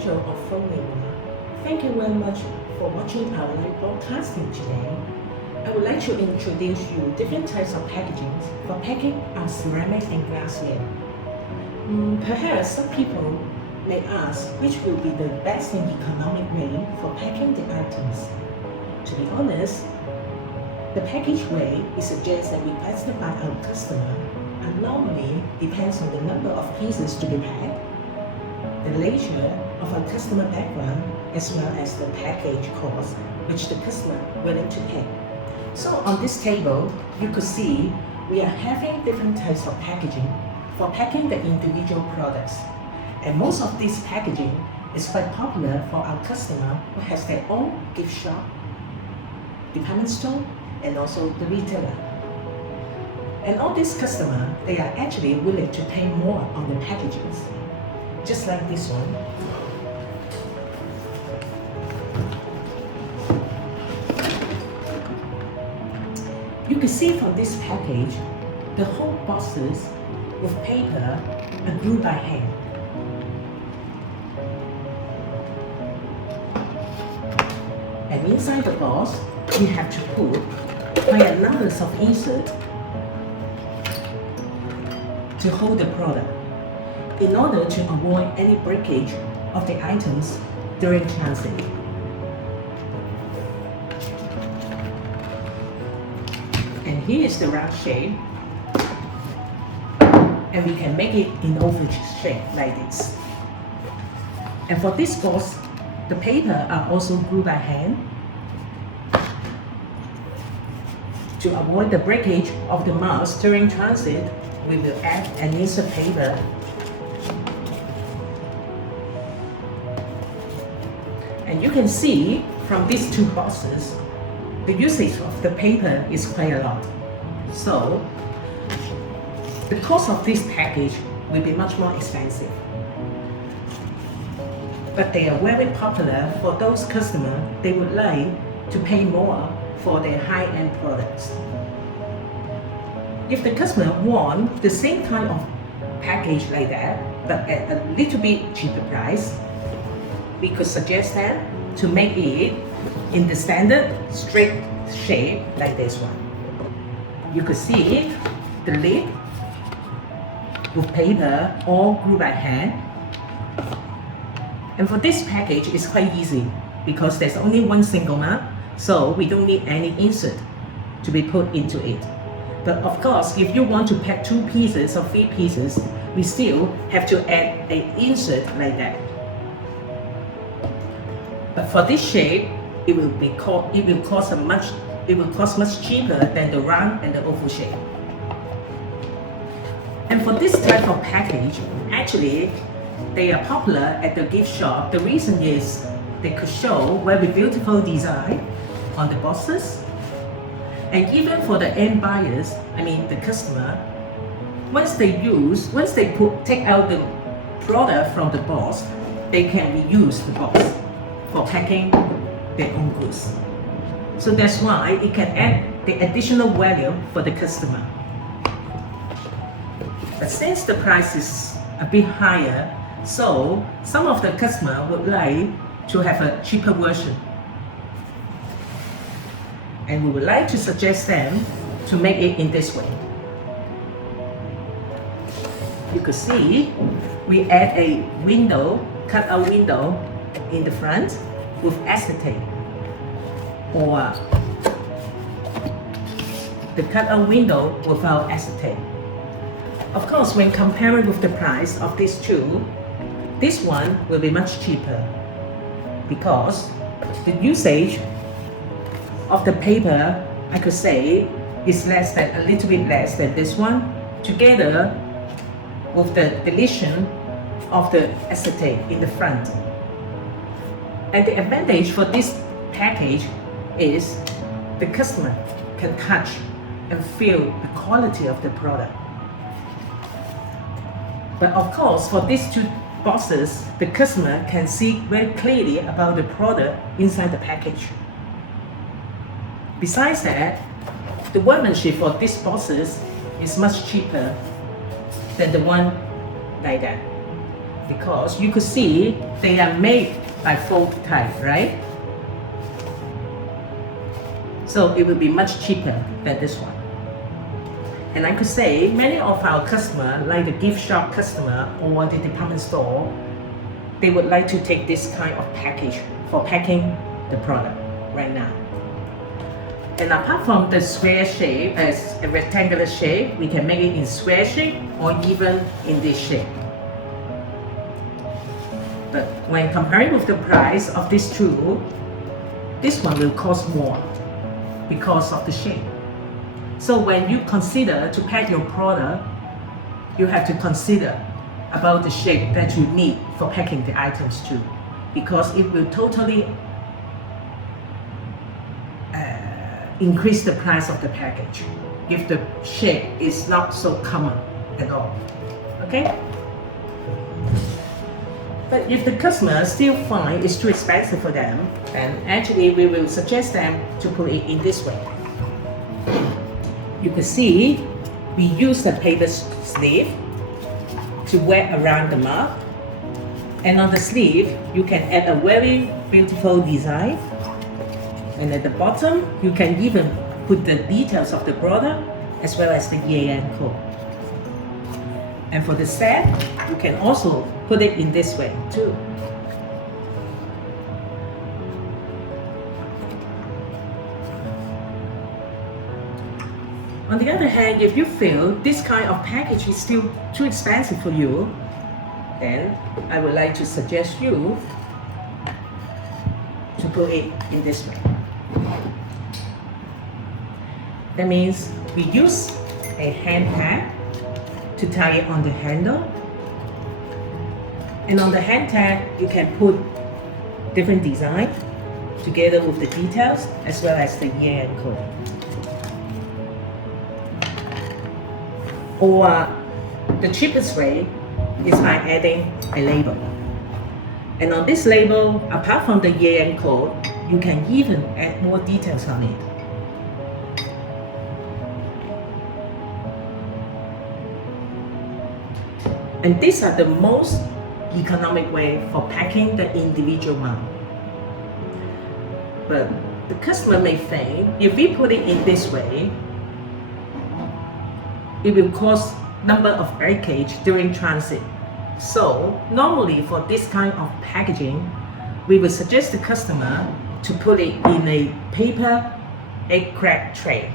Rachel of Formula. Thank you very much for watching our live broadcasting today. I would like to introduce you different types of packaging for packing our ceramic and glassware. Perhaps some people may ask which will be the best and economic way for packing the items. To be honest, the package way we suggest that we requested by our customer and normally depends on the number of pieces to be packed, the nature of our customer background, as well as the package cost which the customer willing to pay. So on this table, you could see we are having different types of packaging for packing the individual products. And most of this packaging is quite popular for our customer who has their own gift shop, department store, and also the retailer. And all these customers, they are actually willing to pay more on the packaging, just like this one. You can see from this package, the whole boxes with paper are glued by hand. And inside the box, we have to put quite a number of inserts to hold the product in order to avoid any breakage of the items during transit. And here is the round shape, and we can make it in oval shape like this. And for this box, the paper are also glued by hand to avoid the breakage of the mask during transit. We will add an insert paper. And you can see from these two boxes, the usage of the paper is quite a lot. So the cost of this package will be much more expensive. But they are very popular for those customers they would like to pay more for their high-end products. If the customer want the same kind of package like that, but at a little bit cheaper price, we could suggest them to make it in the standard straight shape like this one. You could see the lid with paper all glued by hand. And for this package, it's quite easy because there's only one single mark, so we don't need any insert to be put into it. But of course, if you want to pack 2 pieces or 3 pieces, we still have to add an insert like that. But for this shape, it will cost much cheaper than the round and the oval shape. And for this type of package, actually, they are popular at the gift shop. The reason is they could show very beautiful design on the boxes. And even for the end buyers, I mean the customer, once they take out the product from the box, they can reuse the box for packing their own goods. So that's why it can add the additional value for the customer. But since the price is a bit higher, so some of the customer would like to have a cheaper version. And we would like to suggest them to make it in this way. You could see we add a window, cut-out window in the front with acetate, or the cut-out window without acetate. Of course, when comparing with the price of these two, this one will be much cheaper because the usage of the paper, I could say, is a little bit less than this one, together with the deletion of the acetate in the front. And the advantage for this package is the customer can touch and feel the quality of the product. But of course, for these two boxes, the customer can see very clearly about the product inside the package. Besides that, the workmanship for these boxes is much cheaper than the one like that. because you could see they are made by fold type, right? So it will be much cheaper than this one. And I could say many of our customers, like the gift shop customer or the department store, they would like to take this kind of package for packing the product right now. And apart from the square shape, as a rectangular shape, we can make it in square shape or even in this shape. But when comparing with the price of this two, this one will cost more because of the shape. So when you consider to pack your product, you have to consider about the shape that you need for packing the items too, because it will totally increase the price of the package if the shape is not so common at all. Okay? But if the customer still find it's too expensive for them, then actually we will suggest them to put it in this way. You can see we use the paper sleeve to wear around the mug, and on the sleeve you can add a very beautiful design, and at the bottom you can even put the details of the product as well as the EAN code. And for the set, you can also put it in this way too. On the other hand, if you feel this kind of package is still too expensive for you, then I would like to suggest you to put it in this way. That means we use a hand tag to tie it on the handle. And on the hand tag, you can put different design together with the details as well as the EAN code. Or the cheapest way is by adding a label. And on this label, apart from the EAN code, you can even add more details on it. And these are the most economic way for packing the individual one. But the customer may think, if we put it in this way, it will cause number of breakage during transit. So normally for this kind of packaging, we will suggest the customer to put it in a paper egg crack tray,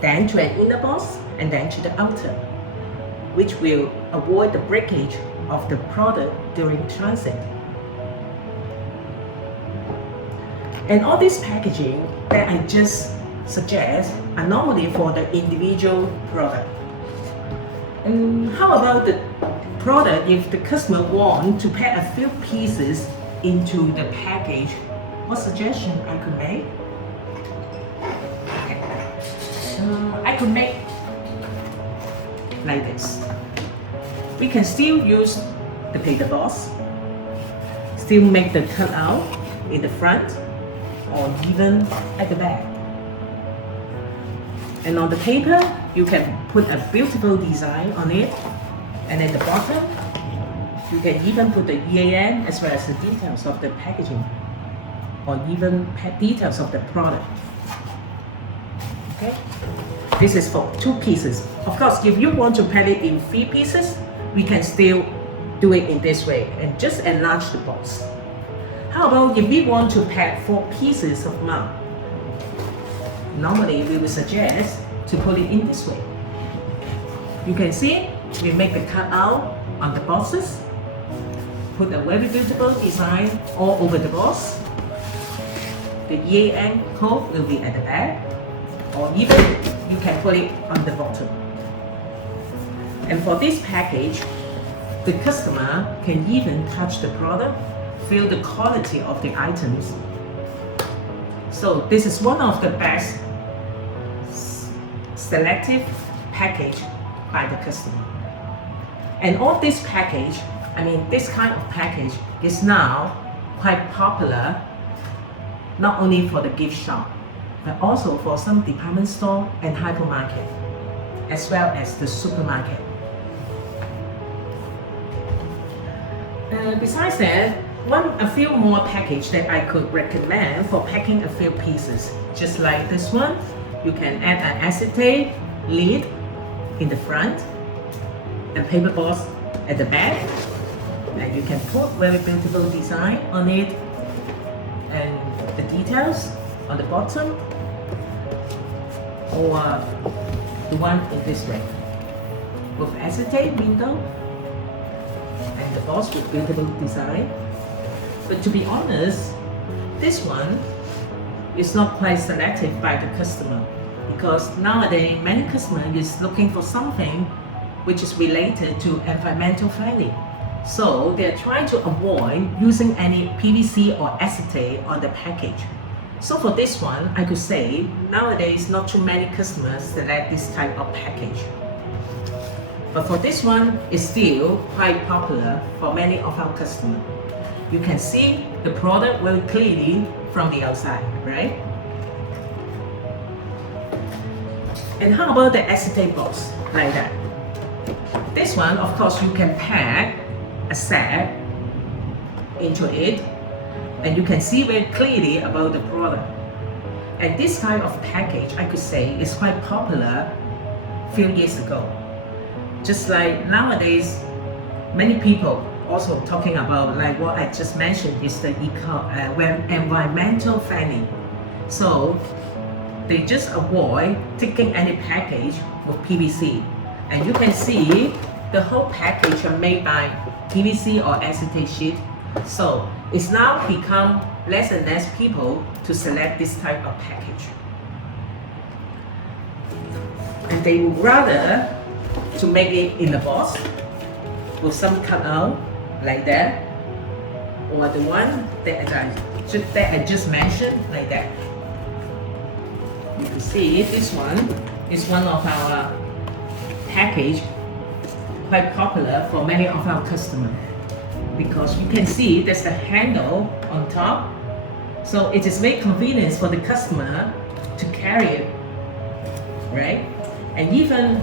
then to an inner box, and then to the outer, which will avoid the breakage of the product during transit. And all this packaging that I just suggest are normally for the individual product. And how about the product if the customer wants to pack a few pieces into the package? What suggestion I could make? Okay. I could make like this. We can still use the paper box, still make the cutout in the front or even at the back. And on the paper, you can put a beautiful design on it, and at the bottom, you can even put the EAN as well as the details of the packaging, or even details of the product. Okay? This is for 2 pieces. Of course, if you want to pack it in 3 pieces, we can still do it in this way and just enlarge the box. How about if we want to pack 4 pieces of mug? Normally, we would suggest to put it in this way. You can see we make the cutout on the boxes, put a very beautiful design all over the box. The EAN code will be at the back, or even you can put it on the bottom. And for this package, the customer can even touch the product, feel the quality of the items. So this is one of the best selective package by the customer. And all this package, this kind of package is now quite popular, not only for the gift shop, but also for some department store and hypermarket, as well as the supermarket. Besides that, a few more package that I could recommend for packing a few pieces. Just like this one, you can add an acetate lid in the front and paper box at the back, and you can put very beautiful design on it and the details on the bottom, or the one in this way with acetate window and the box with beautiful design. But to be honest, this one is not quite selected by the customer, because nowadays many customers is looking for something which is related to environmental friendly. So they're trying to avoid using any PVC or acetate on the package. So for this one, I could say nowadays not too many customers select this type of package. But for this one, it's still quite popular for many of our customers. You can see the product very clearly from the outside, right? And how about the acetate box, like that? This one, of course, you can pack a set into it, and you can see very clearly about the product. And this type of package, I could say, is quite popular a few years ago. Just like nowadays, many people also talking about, like what I just mentioned, is the environmental friendly. So they just avoid taking any package with PVC. And you can see the whole package are made by PVC or acetate sheet. So it's now become less and less people to select this type of package. And they would rather to make it in a box with some cutout like that, or the one that I just mentioned, like that. You can see this one is one of our package quite popular for many of our customers, because you can see there's a handle on top, so it is very convenient for the customer to carry it, right? And even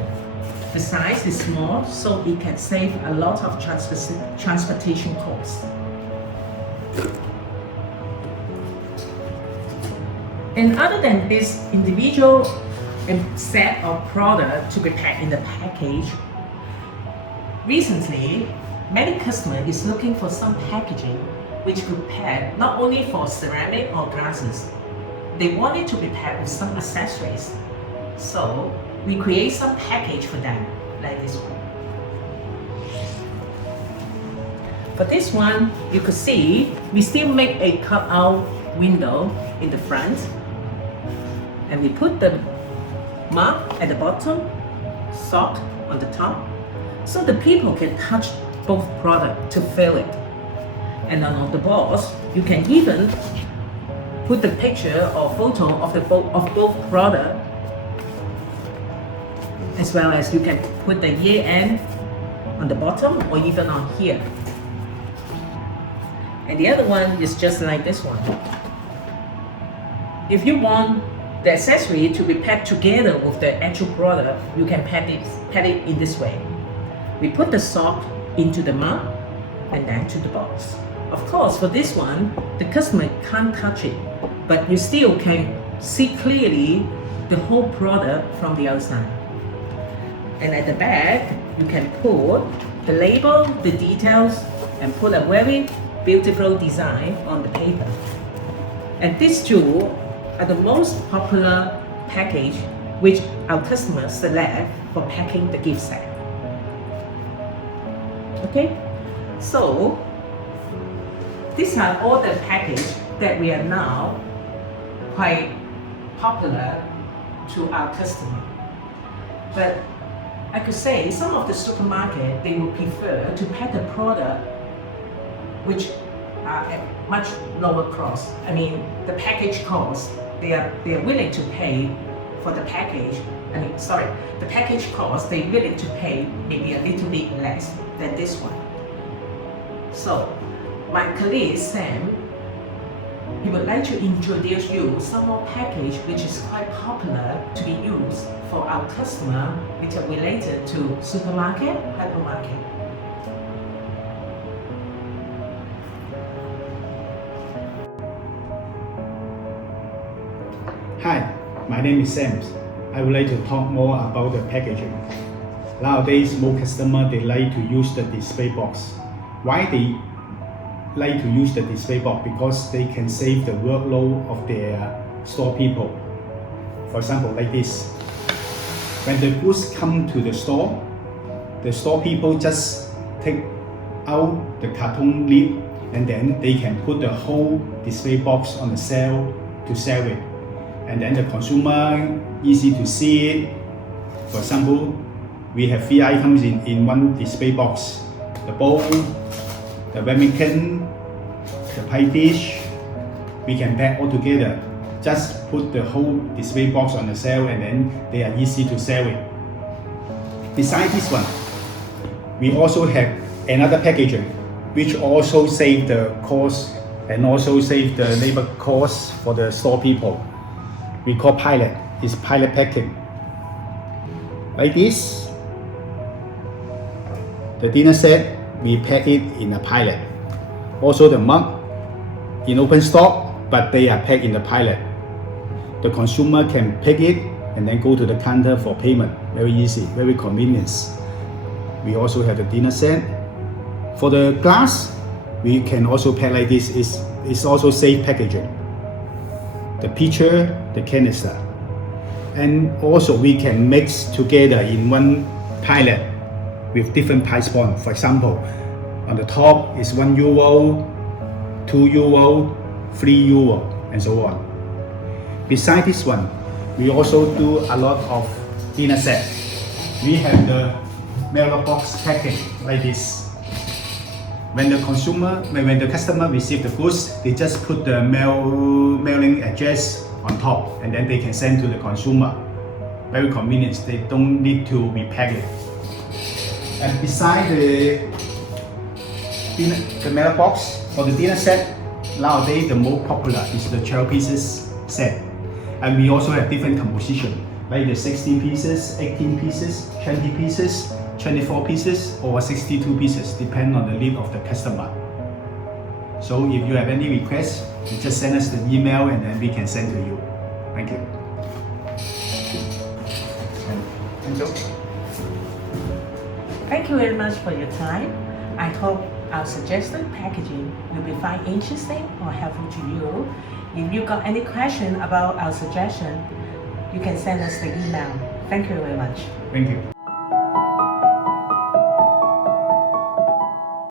the size is small, so it can save a lot of transportation costs. And other than this individual set of product to be packed in the package, recently, many customers is looking for some packaging which could pack not only for ceramic or glasses. They want it to be packed with some accessories. So we create some package for them, like this one. For this one, you could see we still make a cut-out window in the front, and we put the mark at the bottom, sock on the top, so the people can touch both products to feel it. And then on the box, you can even put the picture or photo of both products, as well as you can put the year end on the bottom or even on here. And the other one is just like this one. If you want the accessory to be packed together with the actual product, you can pack it in this way. We put the sock into the mug and then to the box. Of course, for this one, the customer can't touch it, but you still can see clearly the whole product from the outside. And at the back, you can put the label, the details, and put a very beautiful design on the paper. And these two are the most popular package which our customers select for packing the gift set. Okay, so these are all the package that we are now quite popular to our customer. But I could say some of the supermarket, they would prefer to pack the product which are at much lower cost. I mean, the package cost, they are willing to pay for the package. The package cost, they're willing to pay maybe a little bit less than this one. So, my colleague Sam, he would like to introduce you some more package which is quite popular to be used for our customer, which are related to supermarket, hypermarket. my name is Sam. I would like to talk more about the packaging. Nowadays, most customers they like to use the display box. Why they like to use the display box? Because they can save the workload of their store people. For example, like this. When the goods come to the store people just take out the carton lid and then they can put the whole display box on the shelf to sell it. And then the consumer easy to see it. For example, we have 3 items in one display box. The bowl, the ramekin, the pie dish, we can pack all together. Just put the whole display box on the shelf and then they are easy to sell it. Besides this one, we also have another packaging which also save the cost and also save the labor cost for the store people. We call pilot. It's pilot packing. Like this. The dinner set, we pack it in a pilot. Also the mug in open stock, but they are packed in the pilot. The consumer can pick it and then go to the counter for payment. Very easy, very convenient. We also have the dinner set. For the glass, we can also pack like this. It's also safe packaging. The pitcher, the canister. And also we can mix together in one pilot with different price point. For example, on the top is €1, €2, €3, and so on. Besides this one, we also do a lot of dinner set. We have the mailbox packing like this. When the customer receive the goods, they just put the mailing address on top and then they can send to the consumer. Very convenient. They don't need to repack it. And beside the mailbox for the dinner set, nowadays the most popular is the 12 pieces set. And we also have different composition, like the 16 pieces, 18 pieces, 20 pieces, 24 pieces, or 62 pieces, depending on the need of the customer. So if you have any requests, you just send us the email and then we can send to you. Thank you. Thank you. Thank you very much for your time. I hope our suggested packaging will be find interesting or helpful to you. If you got any question about our suggestion, you can send us the email. Thank you very much. Thank you.